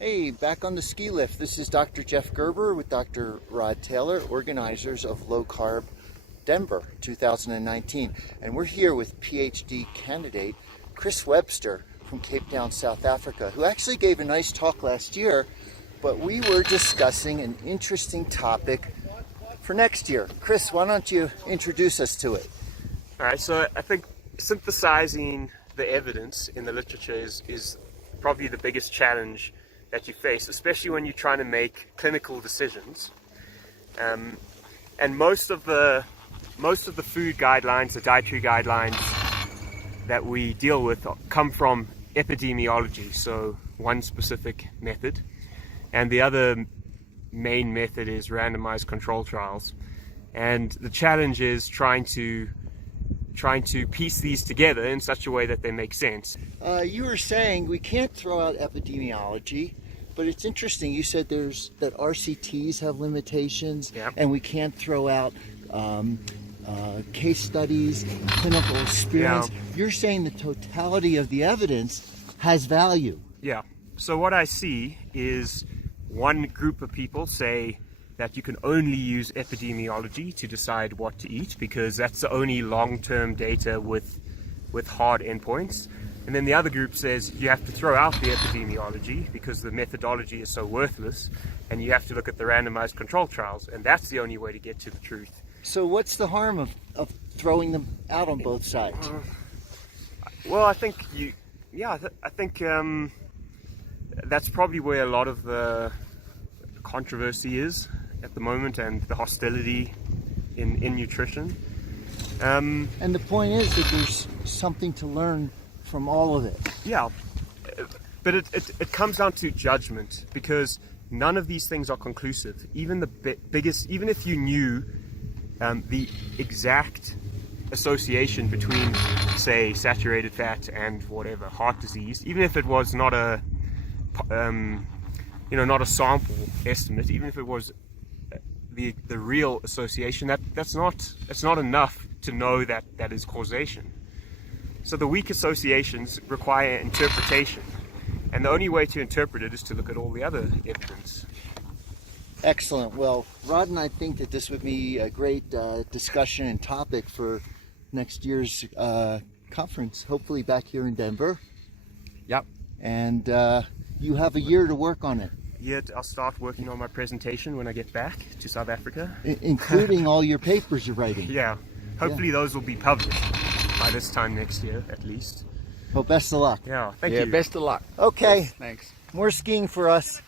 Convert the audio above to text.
Hey, back on the ski lift. This is Dr. Jeff Gerber with Dr. Rod Taylor, organizers of Low Carb Denver 2019. And we're here with PhD candidate Chris Webster from Cape Town, South Africa, who actually gave a nice talk last year, but we were discussing an interesting topic for next year. Chris, why don't you introduce us to it? All right, so I think synthesizing the evidence in the literature is probably the biggest challenge that you face, especially when you're trying to make clinical decisions. And most of the food guidelines, the dietary guidelines that we deal with come from epidemiology, so one specific method. And the other main method is randomized control trials. And the challenge is trying to piece these together in such a way that they make sense. You were saying we can't throw out epidemiology, but it's interesting. You said that RCTs have limitations, Yep. and we can't throw out case studies, clinical experience. Yeah. You're saying the totality of the evidence has value. Yeah. So what I see is one group of people say that you can only use epidemiology to decide what to eat because that's the only long-term data with hard endpoints. And then the other group says you have to throw out the epidemiology because the methodology is so worthless, and you have to look at the randomized control trials, and that's the only way to get to the truth. So what's the harm of throwing them out on both sides? Well, I think that's probably where a lot of the controversy is at the moment, and the hostility in nutrition. And the point is that there's something to learn from all of it. Yeah, but it comes down to judgment, because none of these things are conclusive. Even the biggest, even if you knew the exact association between, say, saturated fat and whatever, heart disease, even if it was not a not a sample estimate, even if it was the real association, that's not enough to know that is causation. So the weak associations require interpretation, and the only way to interpret it is to look at all the other evidence. Excellent. Well, Rod and I think that this would be a great discussion and topic for next year's conference, hopefully back here in Denver. Yep. And you have a year to work on it. Yet I'll start working on my presentation when I get back to South Africa. Including all your papers you're writing. Yeah. Hopefully those will be published by this time next year, at least. Well, best of luck. Yeah, thank you. Best of luck. Okay, Thanks. more skiing for us.